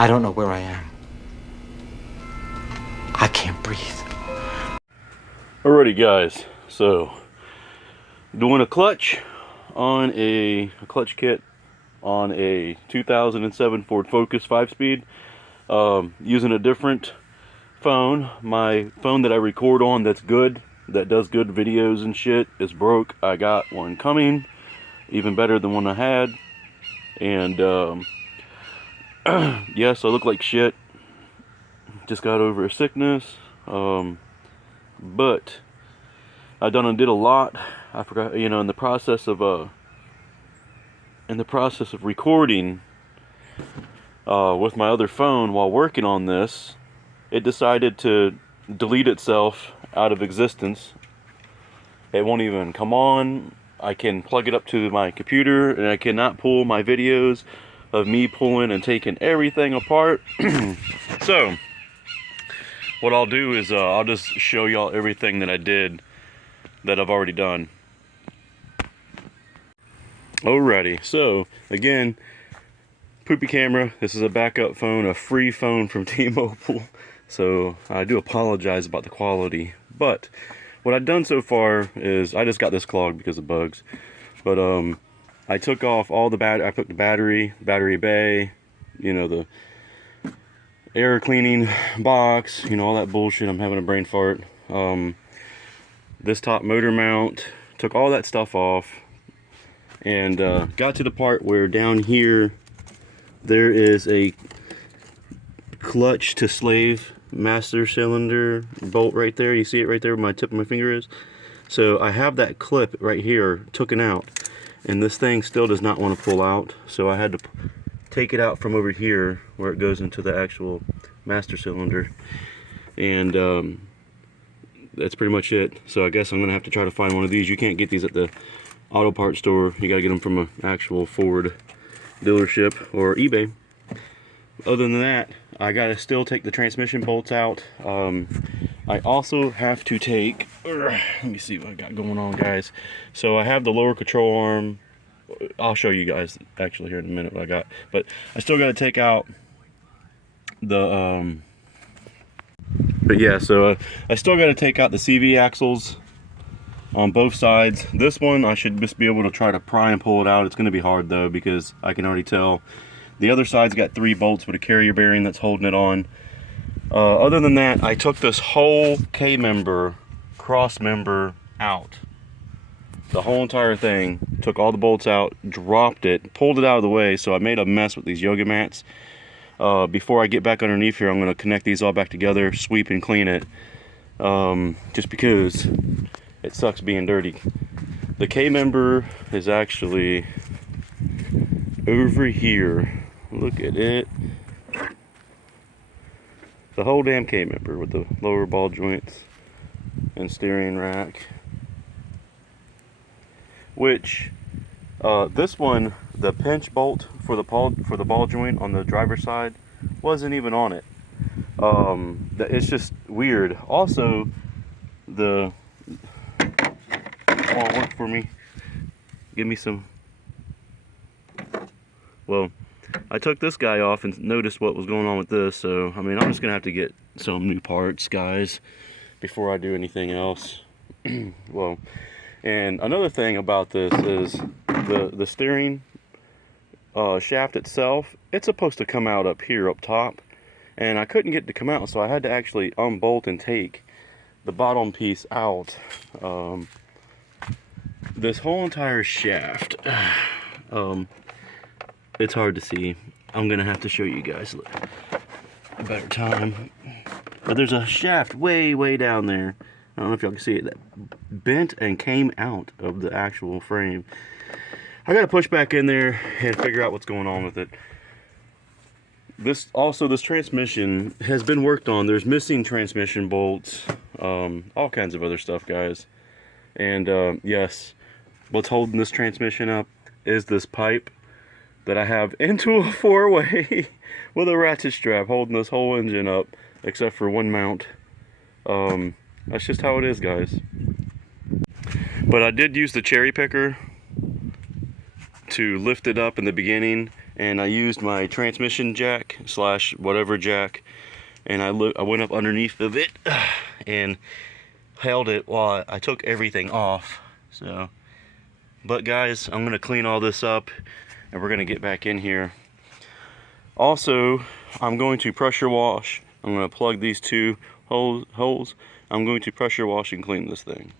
I don't know where I am. I can't breathe. Alrighty guys, so doing a clutch on a clutch kit on a 2007 Ford Focus 5-speed, using a different phone. My phone that I record on that does good videos and shit is broke. I got one coming, even better than one I had, and yes, I look like shit. Just got over a sickness, but I done and did a lot. I forgot, you know, in the process of recording with my other phone while working on this, it decided to delete itself out of existence. It won't even come on. I can plug it up to my computer and I cannot pull my videos of me pulling and taking everything apart. So what I'll do is I'll just show y'all everything that I did that I've already done. Alrighty, so again, poopy camera. This is a backup phone, a free phone from T-Mobile, so I do apologize about the quality. But what I've done so far is I just got this clogged because of bugs. But I took off all the I put the battery bay, you know, the air cleaning box, you know, all that bullshit. I'm having a brain fart. This top motor mount, took all that stuff off, and got to the part where down here there is a clutch to slave master cylinder bolt right there. You see it right there where my tip of my finger is? So I have that clip right here taken out, and this thing still does not want to pull out, so I had to take it out from over here where it goes into the actual master cylinder, and that's pretty much it. So I guess I'm gonna have to try to find one of these. You can't get these at the auto parts store. You gotta get them from an actual Ford dealership or eBay. Other than that, I gotta still take the transmission bolts out. I also have to take, let me see what I got going on, guys. So I have the lower control arm. I'll show you guys actually here in a minute what I got, but I still gotta take out the but yeah, so I still got to take out the CV axles on both sides. This one I should just be able to try to pry and pull it out. It's going to be hard though, because I can already tell the other side's got 3 bolts with a carrier bearing that's holding it on. Other than that, I took this whole K-member, cross member out. The whole entire thing. Took all the bolts out, dropped it, pulled it out of the way, so I made a mess with these yoga mats. Before I get back underneath here, I'm going to connect these all back together, sweep and clean it, just because it sucks being dirty. The K-member is actually over here. Look at it. The whole damn K-member with the lower ball joints and steering rack. Which, this one, the pinch bolt for the ball joint on the driver's side wasn't even on it. It's just weird. Also, come on, work for me. Give me some. Well, I took this guy off and noticed what was going on with this. So, I mean, I'm just gonna have to get some new parts, guys, before I do anything else. Well, and another thing about this is the steering shaft itself. It's supposed to come out up here up top, and I couldn't get it to come out, so I had to actually unbolt and take the bottom piece out. This whole entire shaft, it's hard to see. I'm gonna have to show you guys a better time, but there's a shaft way down there. I don't know if y'all can see it, that bent and came out of the actual frame. I gotta push back in there and figure out what's going on with it. This transmission has been worked on. There's missing transmission bolts, all kinds of other stuff, guys. And yes, what's holding this transmission up is this pipe that I have into a 4-way with a ratchet strap holding this whole engine up, except for one mount. That's just how it is, guys. But I did use the cherry picker to lift it up in the beginning and I used my transmission jack slash whatever jack, and I went up underneath of it and held it while I took everything off. So, but guys, I'm gonna clean all this up and we're gonna get back in here. Also, I'm going to pressure wash. I'm gonna plug these two holes. I'm going to pressure wash and clean this thing.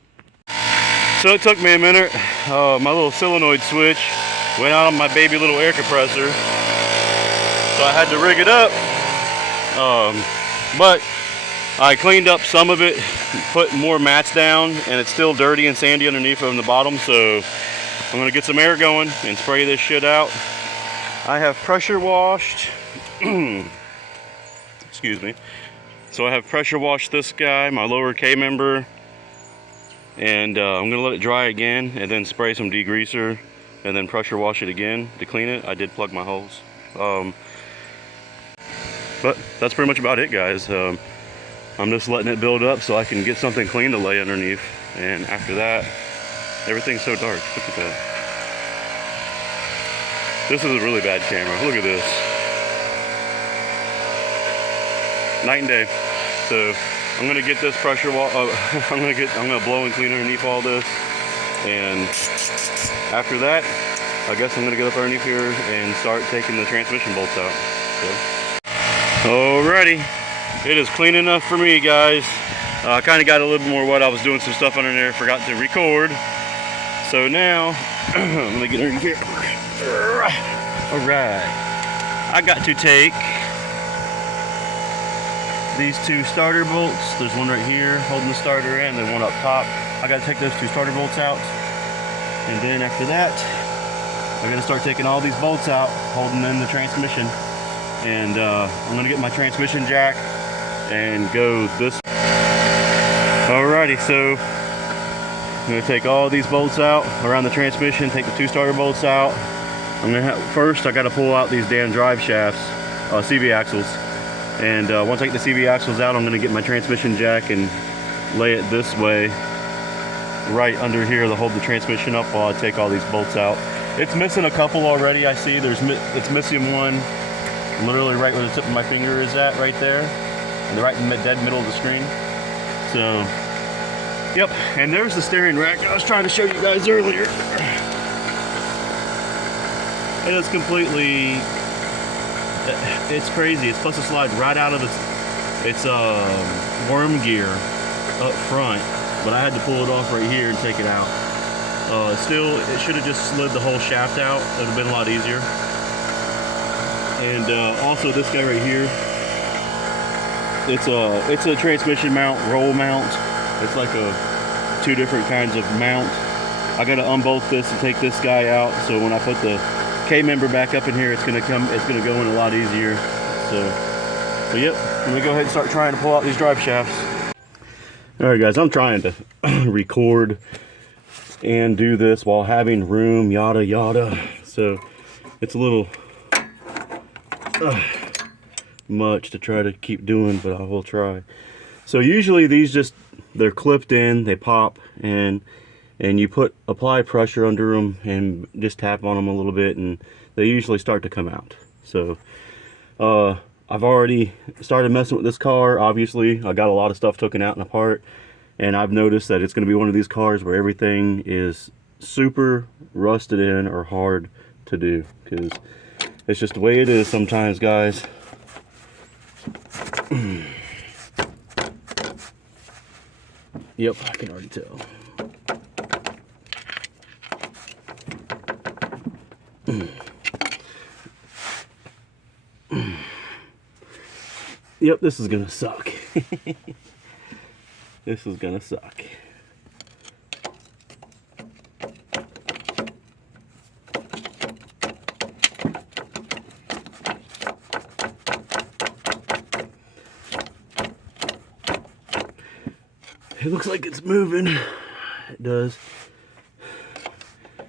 So it took me a minute. My little solenoid switch went out on my baby little air compressor, so I had to rig it up. But I cleaned up some of it, put more mats down, and it's still dirty and sandy underneath on the bottom, so I'm gonna get some air going and spray this shit out. I have pressure washed, excuse me. So I have pressure washed this guy, my lower K member, and I'm gonna let it dry again and then spray some degreaser and then pressure wash it again to clean it. I did plug my holes. But that's pretty much about it, guys. I'm just letting it build up so I can get something clean to lay underneath. And after that, everything's so dark. Look at that. This is a really bad camera. Look at this. Night and day. So I'm gonna get this pressure wash. I'm gonna blow and clean underneath all this. And after that, I guess I'm gonna get up underneath here and start taking the transmission bolts out. So. Alrighty, it is clean enough for me, guys. I kind of got a little bit more wet. I was doing some stuff under there, forgot to record. So now, I'm gonna get underneath here. Alright, I got to take these two starter bolts. There's one right here holding the starter in, then one up top. I gotta take those two starter bolts out. And then after that, I gotta start taking all these bolts out, holding in the transmission. And I'm gonna get my transmission jack and go this. Alrighty, so I'm gonna take all these bolts out around the transmission, take the two starter bolts out. I'm gonna first I gotta pull out these damn drive shafts, CV axles. And once I get the CV axles out, I'm gonna get my transmission jack and lay it this way, right under here to hold the transmission up while I take all these bolts out. It's missing a couple already. I see it's missing one. Literally right where the tip of my finger is at, right there, and right in the dead middle of the screen. So, yep, and there's the steering rack I was trying to show you guys earlier. It is completely, it's crazy. It's supposed to slide right out of its worm gear up front, but I had to pull it off right here and take it out. Still, it should have just slid the whole shaft out. It would have been a lot easier. And also this guy right here, it's a transmission mount, roll mount. It's like two different kinds of mount. I gotta unbolt this and take this guy out, so when I put the K member back up in here, it's gonna go in a lot easier. So yep, I'm gonna go ahead and start trying to pull out these drive shafts. All right, guys, I'm trying to record and do this while having room, yada yada. So it's a little much to try to keep doing, but I will try. So usually these they're clipped in, they pop, and you apply pressure under them and just tap on them a little bit, and they usually start to come out. So I've already started messing with this car. Obviously I got a lot of stuff taken out and apart, and I've noticed that it's going to be one of these cars where everything is super rusted in or hard to do, because it's just the way it is sometimes, guys. Yep, I can already tell. Yep, this is gonna suck. This is gonna suck. It looks like it's moving. It does.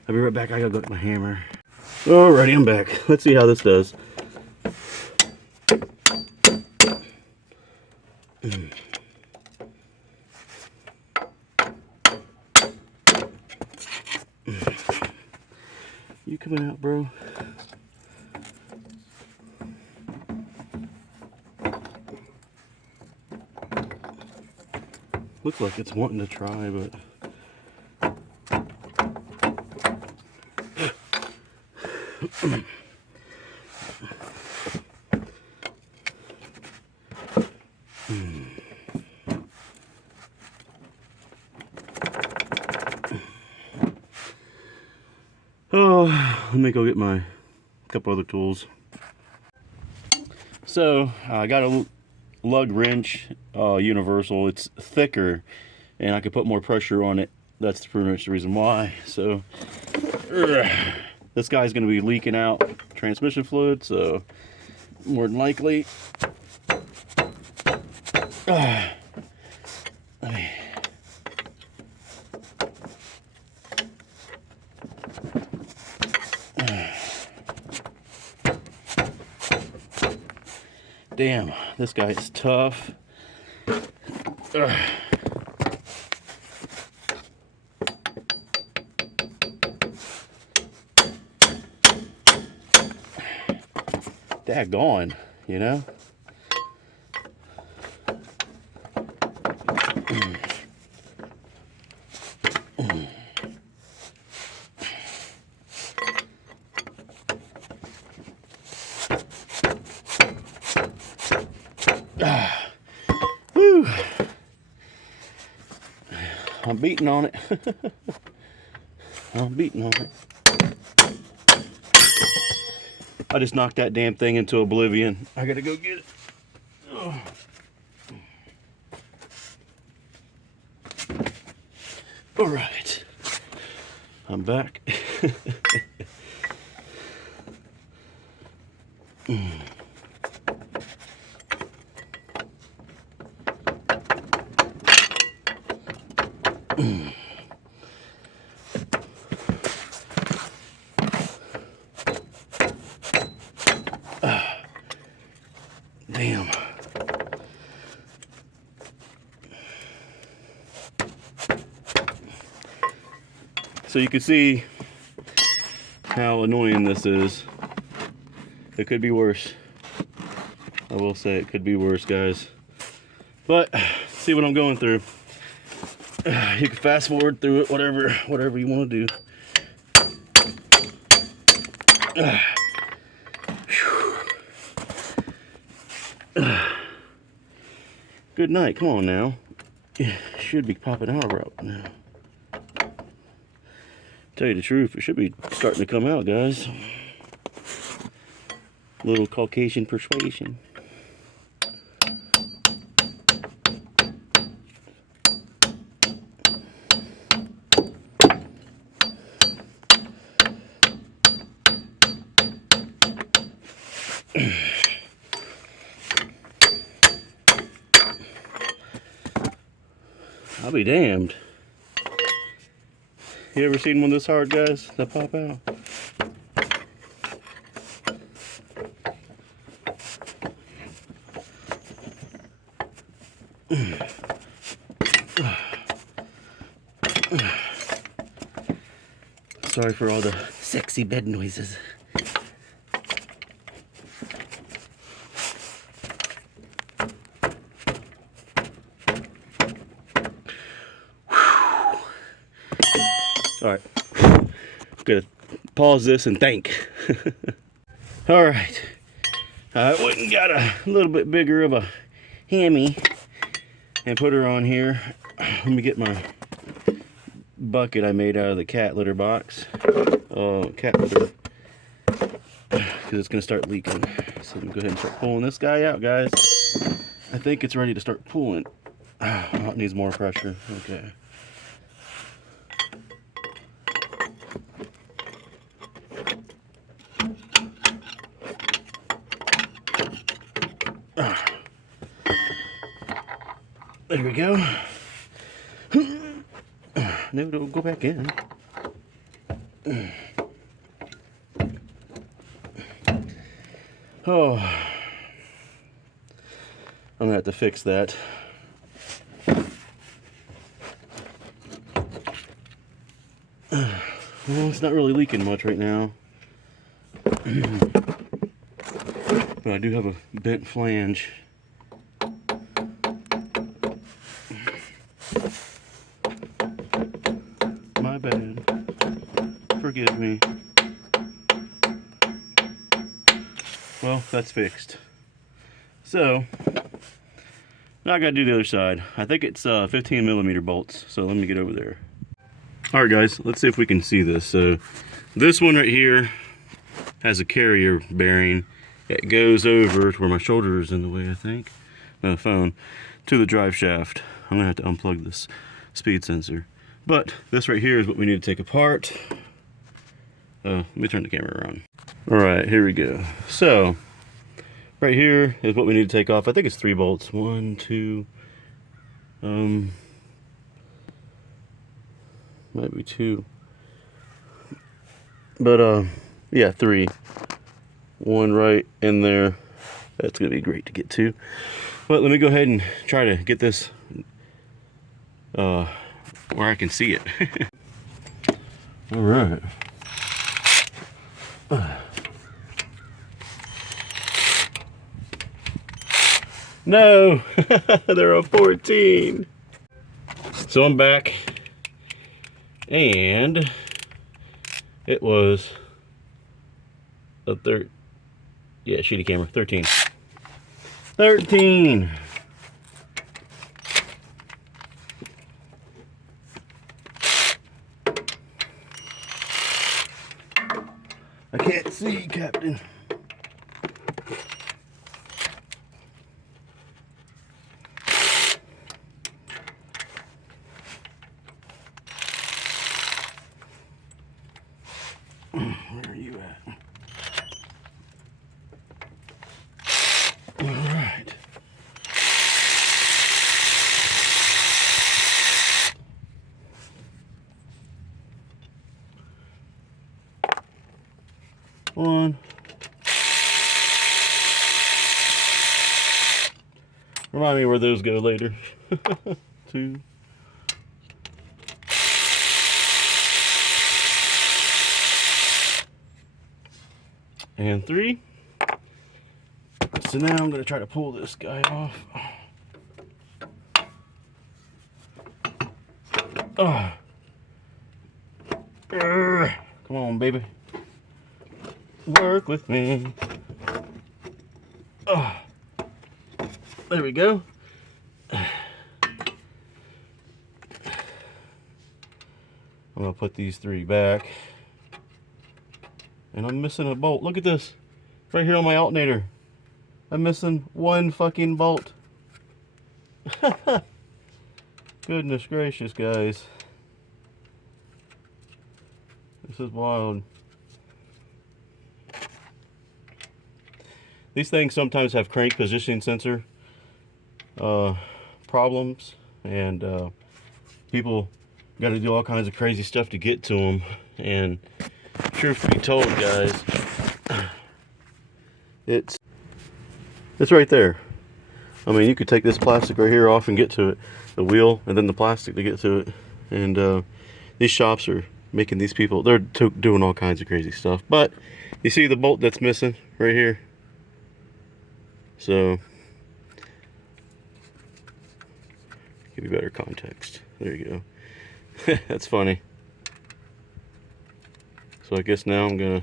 I'll be right back. I gotta go get my hammer. Alrighty, I'm back. Let's see how this does. You coming out, bro? Looks like it's wanting to try, but oh, let me go get my couple other tools. So I got a lug wrench, universal. It's thicker and I could put more pressure on it. That's pretty much the reason why. So this guy's going to be leaking out transmission fluid, so more than likely let me, damn, this guy is tough. Daggone, you know? Whew. I'm beating on it. I'm beating on it. I just knocked that damn thing into oblivion. I gotta go get it. Oh. All right, I'm back. Damn. So you can see how annoying this is. It could be worse. I will say it could be worse, guys. But see what I'm going through. You can fast forward through it, whatever you want to do. Good night. Come on now. It should be popping out right now. Tell you the truth, it should be starting to come out, guys. Little Caucasian persuasion. I'll be damned. You ever seen one this hard, guys, that pop out? Sorry for all the sexy bed noises. All right, I'm gonna pause this and think. All right, I went and got a little bit bigger of a hammy and put her on here. Let me get my bucket I made out of the cat litter box. Cat litter, because it's gonna start leaking. So let me go ahead and start pulling this guy out, guys. I think it's ready to start pulling. Oh, it needs more pressure. Okay. There we go. No, don't go back in. Oh, I'm gonna have to fix that. Well, it's not really leaking much right now. But I do have a bent flange. forgive me. Well, that's fixed. So, now I gotta do the other side. I think it's 15 millimeter bolts, so let me get over there. Alright guys, let's see if we can see this. So, this one right here has a carrier bearing. It goes over to where my shoulder is in the way, I think. The phone, to the drive shaft. I'm gonna have to unplug this speed sensor. But this right here is what we need to take apart. Let me turn the camera around. Alright, here we go. So, right here is what we need to take off. I think it's 3 bolts. 1, 2, might be 2. But, yeah, 3. 1 right in there. That's gonna be great to get to. But let me go ahead and try to get this where I can see it. All right. No, they're a 14. So I'm back, and it was a shitty camera, 13. 13. I can't see, Captain. Where are you at? All right. One. Remind me where those go later. 2. And 3. So now I'm going to try to pull this guy off. Oh. Come on, baby. Work with me. Oh. There we go. I'm going to put these 3 back. And I'm missing a bolt. Look at this. Right here on my alternator. I'm missing 1 fucking bolt. Goodness gracious, guys. This is wild. These things sometimes have crank positioning sensor problems, and people got to do all kinds of crazy stuff to get to them. And truth be told, guys, it's right there. I mean, you could take this plastic right here off and get to it, the wheel, and then the plastic to get to it. And these shops are making these people, they're doing all kinds of crazy stuff. But you see the bolt that's missing right here? So, give you better context. There you go. That's funny. So I guess now I'm gonna,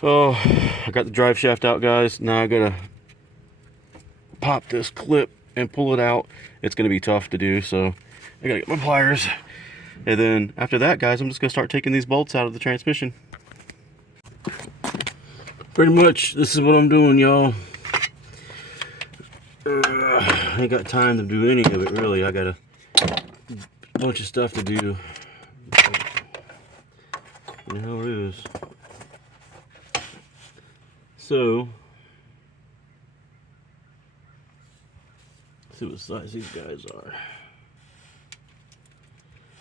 I got the drive shaft out, guys. Now I gotta pop this clip and pull it out. It's gonna be tough to do, so I gotta get my pliers. And then after that, guys, I'm just gonna start taking these bolts out of the transmission. Pretty much, this is what I'm doing, y'all. I ain't got time to do any of it, really. I got a bunch of stuff to do. You know how it is. So, let's see what size these guys are.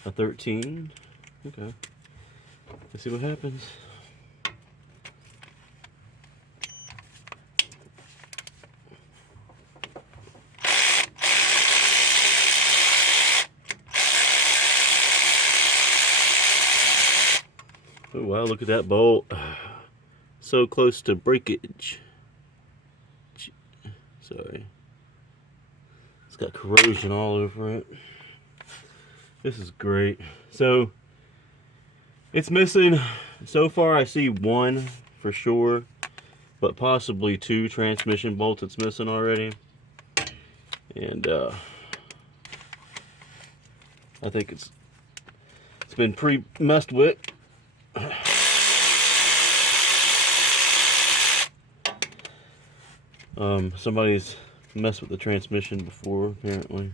A 13. Okay. Let's see what happens. Oh wow, look at that bolt. So close to breakage. Sorry. It's got corrosion all over it. This is great. So, It's missing, so far I see one for sure, but possibly 2 transmission bolts it's missing already. And I think it's been pre-messed with. Somebody's messed with the transmission before, apparently.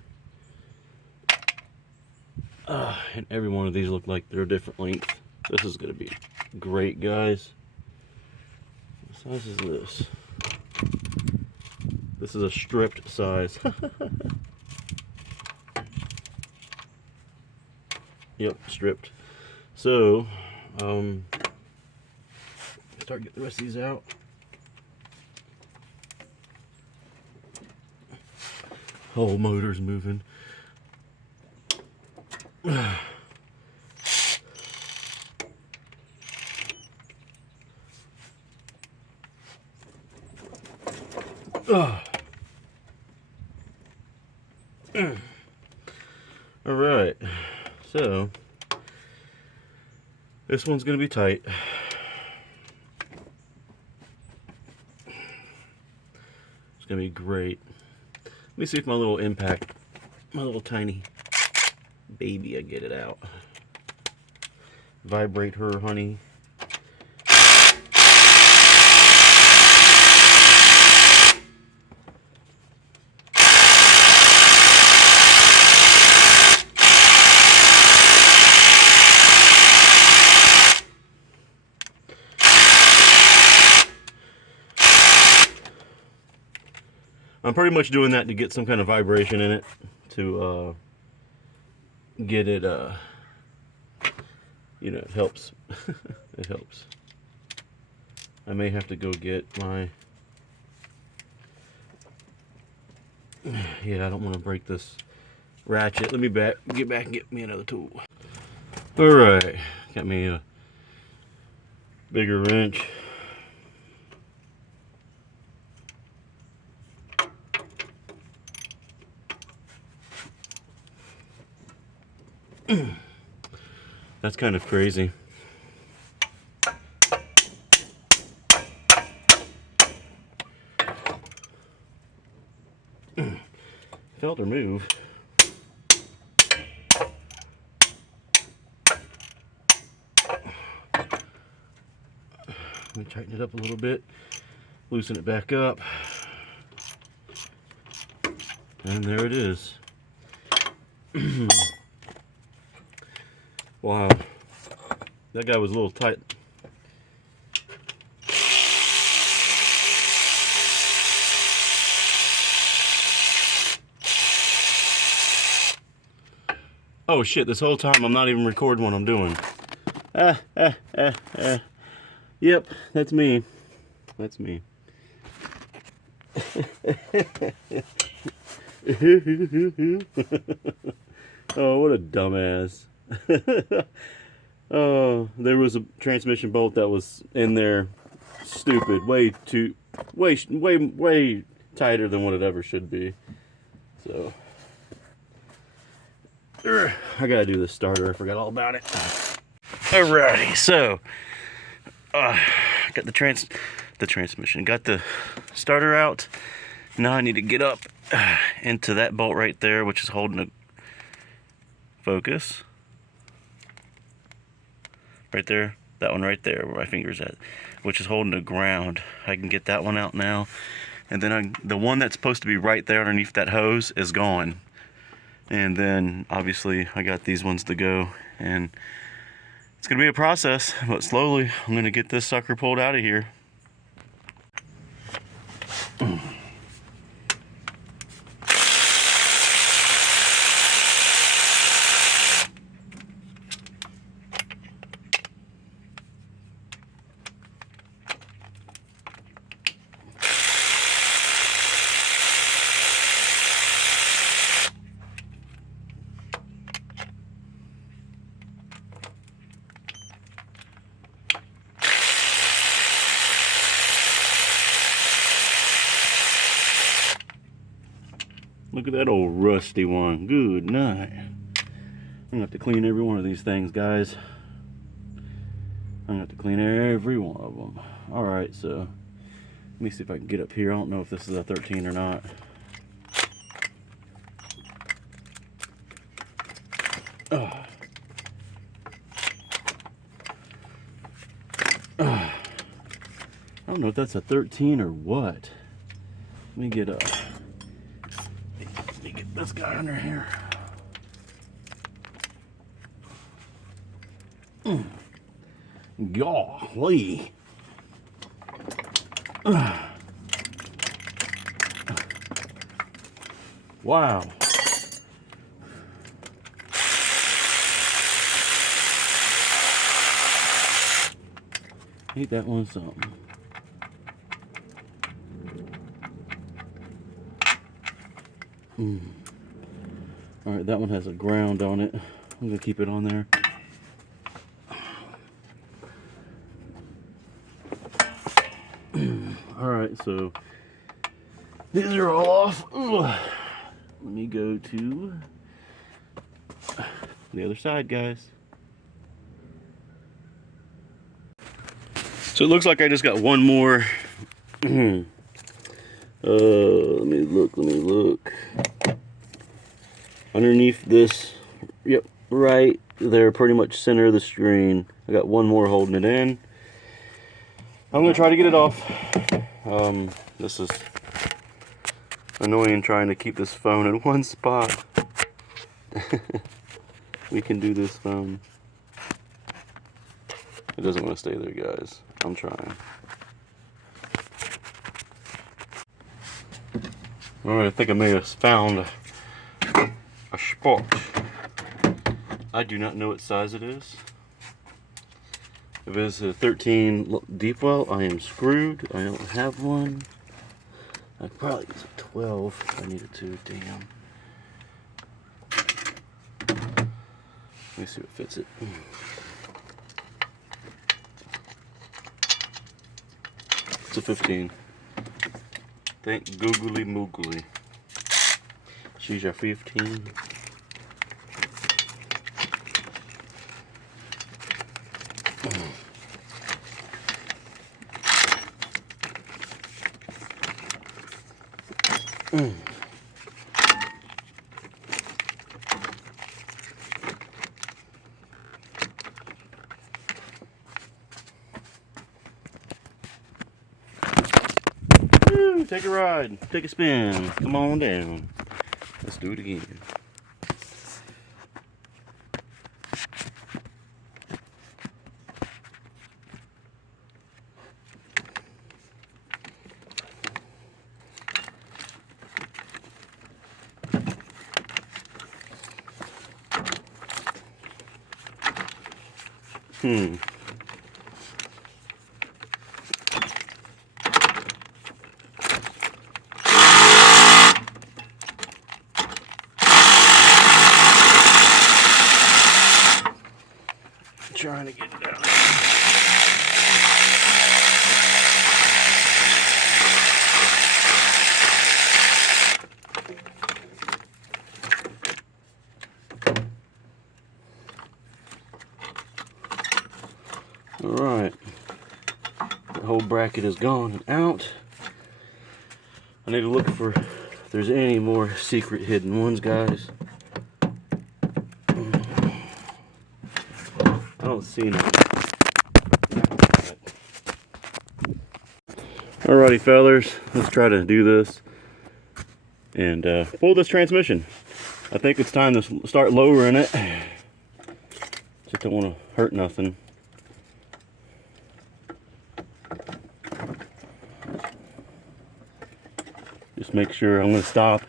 And every one of these look like they're a different length. This is going to be great, guys. What size is this? This is a stripped size. Yep, stripped. So, start getting the rest of these out. Whole motor's moving. All right, so this one's gonna be tight. It's gonna be great. Let me see if my little impact, my little tiny baby, I get it out. Vibrate her, honey. I'm pretty much doing that to get some kind of vibration in it, to get it, you know, it helps. It helps. I may have to go get my, yeah, I don't want to break this ratchet. Let me get back and get me another tool. Alright, got me a bigger wrench. That's kind of crazy. Felt her move. Let me tighten it up a little bit, loosen it back up, and there it is. Wow, that guy was a little tight. Oh shit, this whole time I'm not even recording what I'm doing. Yep, that's me. That's me. Oh, what a dumbass. Oh, there was a transmission bolt that was in there. Stupid. Way tighter than what it ever should be. So, I gotta do this starter. I forgot all about it. Alrighty, so got the transmission, got the starter out. Now I need to get up into that bolt right there, which is holding the focus. Right there, that one right there where my finger's at, which is holding the ground. I can get that one out now. And then the one that's supposed to be right there underneath that hose is gone. And then obviously I got these ones to go, and it's gonna be a process, but slowly I'm gonna get this sucker pulled out of here. Look at that old rusty one. Good night. I'm gonna have to clean every one of these things, guys. I'm gonna have to clean every one of them. All right, so let me see if I can get up here. I don't know if this is a 13 or not. I don't know if that's a 13 or what. Let me get this guy under here. Golly. Wow. Ain't that one something? All right, that one has a ground on it. I'm gonna keep it on there. All right, so these are all off. Ugh. Let me go to the other side, guys. So it looks like I just got one more. Let me look. Underneath this, yep, right there, pretty much center of the screen. I got one more holding it in. I'm gonna try to get it off. This is annoying trying to keep this phone in one spot. We can do this phone. It doesn't want to stay there, guys. I'm trying. Alright, I think I may have found a spot. I do not know what size it is. If it's a 13 deep well, I am screwed. I don't have one. I probably use a 12 if I needed to. Damn. Let me see what fits it. It's a 15. Thank googly moogly. She's a 15. Take a ride, take a spin, come on down. Let's do it again. Trying to get it out. All right, the whole bracket is gone and out. I need to look for if there's any more secret hidden ones, guys. I don't see none. Alrighty, fellas, let's try to do this and pull this transmission. I think it's time to start lowering it. Just don't want to hurt nothing. Just make sure, I'm going to stop,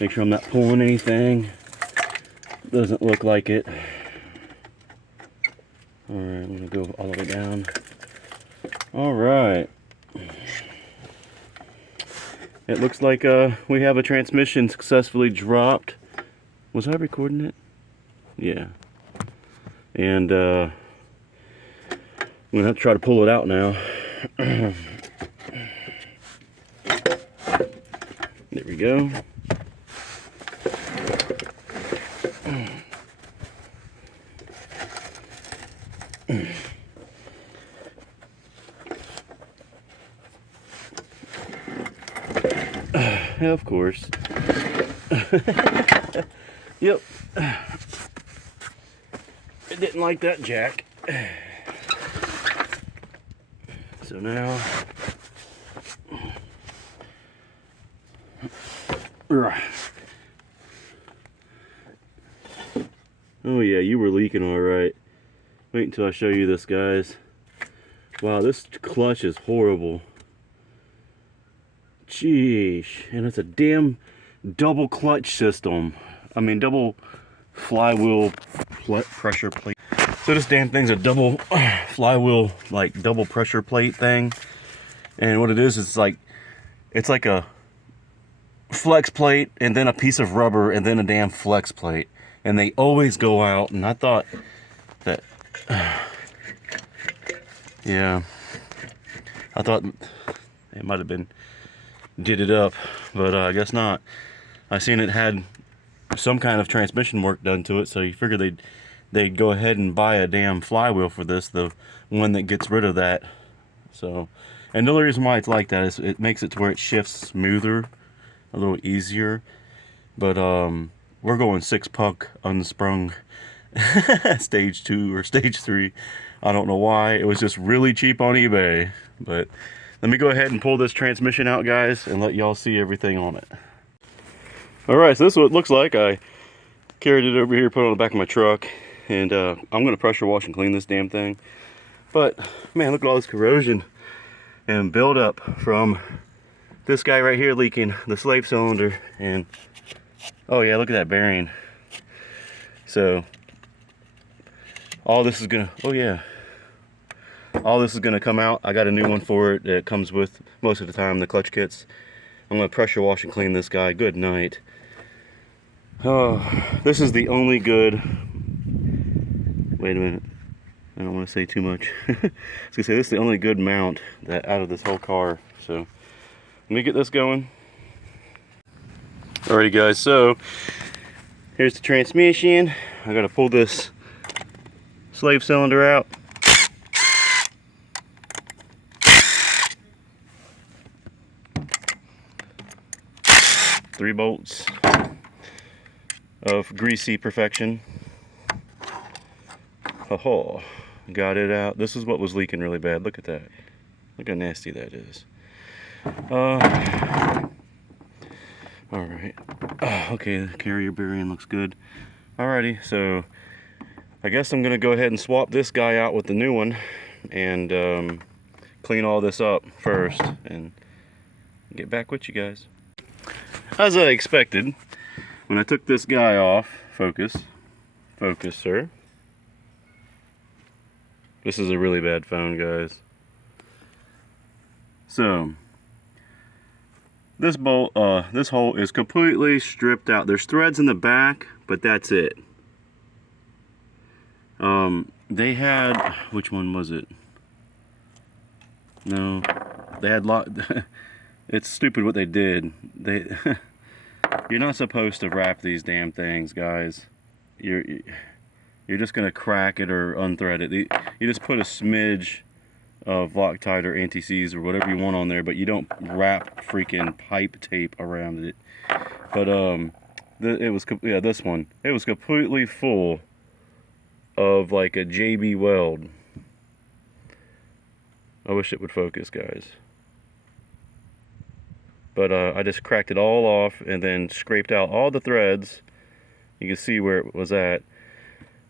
make sure I'm not pulling anything. Doesn't look like it. Alright, I'm going to go all the way down. Alright. It looks like we have a transmission successfully dropped. Was I recording it? Yeah. And I'm going to have to try to pull it out now. There we go. of course. Yep. It didn't like that jack. So now, oh yeah, you were leaking all right. Wait until I show you this, guys. Wow, this clutch is horrible. Jeez, and it's a damn double clutch system. I mean, double flywheel pressure plate. So this damn thing's a double flywheel, like double pressure plate thing. And what it is, it's like a flex plate and then a piece of rubber and then a damn flex plate. And they always go out, and I thought that, yeah, I thought it might have been did it up, but I guess not. I seen it had some kind of transmission work done to it, so you figure they'd go ahead and buy a damn flywheel for this, the one that gets rid of that. So, and the only reason why it's like that is it makes it to where it shifts smoother, a little easier. But we're going 6-puck unsprung stage 2 or stage 3. I don't know why. It was just really cheap on eBay. But let me go ahead and pull this transmission out, guys, and let y'all see everything on it. Alright, so this is what it looks like. I carried it over here, put it on the back of my truck, and I'm going to pressure wash and clean this damn thing. But, man, look at all this corrosion and buildup from this guy right here leaking, the slave cylinder, and oh yeah, look at that bearing. So, all this is gonna, oh yeah, all this is gonna come out. I got a new one for it that comes with, most of the time, the clutch kits. I'm gonna pressure wash and clean this guy. Good night. Oh, this is the only good, wait a minute, I don't want to say too much. I was gonna say, this is the only good mount that out of this whole car. So, let me get this going. Alrighty guys, so here's the transmission. I gotta pull this slave cylinder out. Three bolts of greasy perfection. Oh, got it out. This is what was leaking really bad. Look at that. Look how nasty that is. Alright. Okay, the carrier bearing looks good. Alrighty, so I guess I'm gonna go ahead and swap this guy out with the new one and clean all this up first and get back with you guys. As I expected, when I took this guy off, focus, sir. This is a really bad phone, guys. So, this bolt, this hole is completely stripped out. There's threads in the back, but that's it. They had, which one was it? No, they had it's stupid what they did. You're not supposed to wrap these damn things, guys. You're just gonna crack it or unthread it. You just put a smidge of Loctite or anti-seize or whatever you want on there, but you don't wrap freaking pipe tape around it. But it was, yeah, this one, it was completely full of like a JB weld. I wish it would focus, guys. But I just cracked it all off and then scraped out all the threads. You can see where it was at.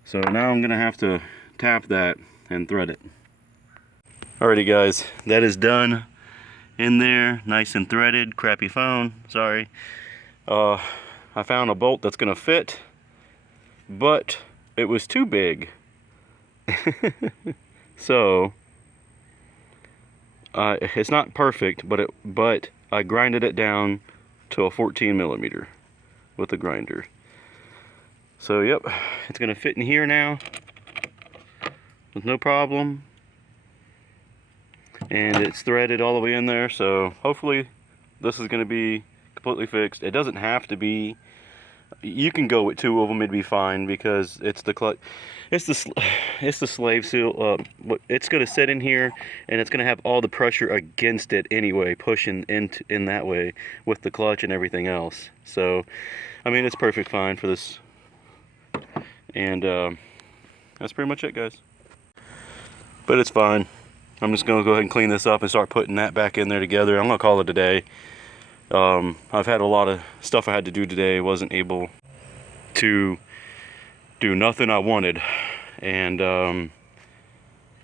So now I'm gonna have to tap that and thread it. Alrighty guys, that is done in there, nice and threaded. Crappy phone, sorry. I found a bolt that's gonna fit, but it was too big. So it's not perfect, but I grinded it down to a 14mm with a grinder. So yep, it's gonna fit in here now with no problem. And it's threaded all the way in there, so hopefully this is going to be completely fixed. It doesn't have to be, You can go with 2 of them, it'd be fine, because it's the clutch, it's the slave seal. It's gonna sit in here, and it's gonna have all the pressure against it anyway, pushing in that way with the clutch and everything else. So, I mean, it's perfect fine for this, and that's pretty much it, guys. But it's fine. I'm just gonna go ahead and clean this up and start putting that back in there together. I'm gonna call it a day. I've had a lot of stuff I had to do today. Wasn't able to do nothing I wanted, and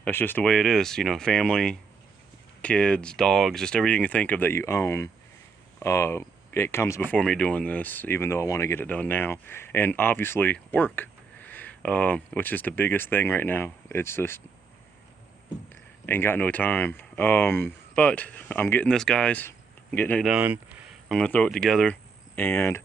that's just the way it is, you know. Family, kids, dogs, just everything you think of that you own, it comes before me doing this, even though I want to get it done now. And obviously work, which is the biggest thing right now. It's just ain't got no time. But I'm getting this, guys. I'm getting it done. I'm gonna throw it together, and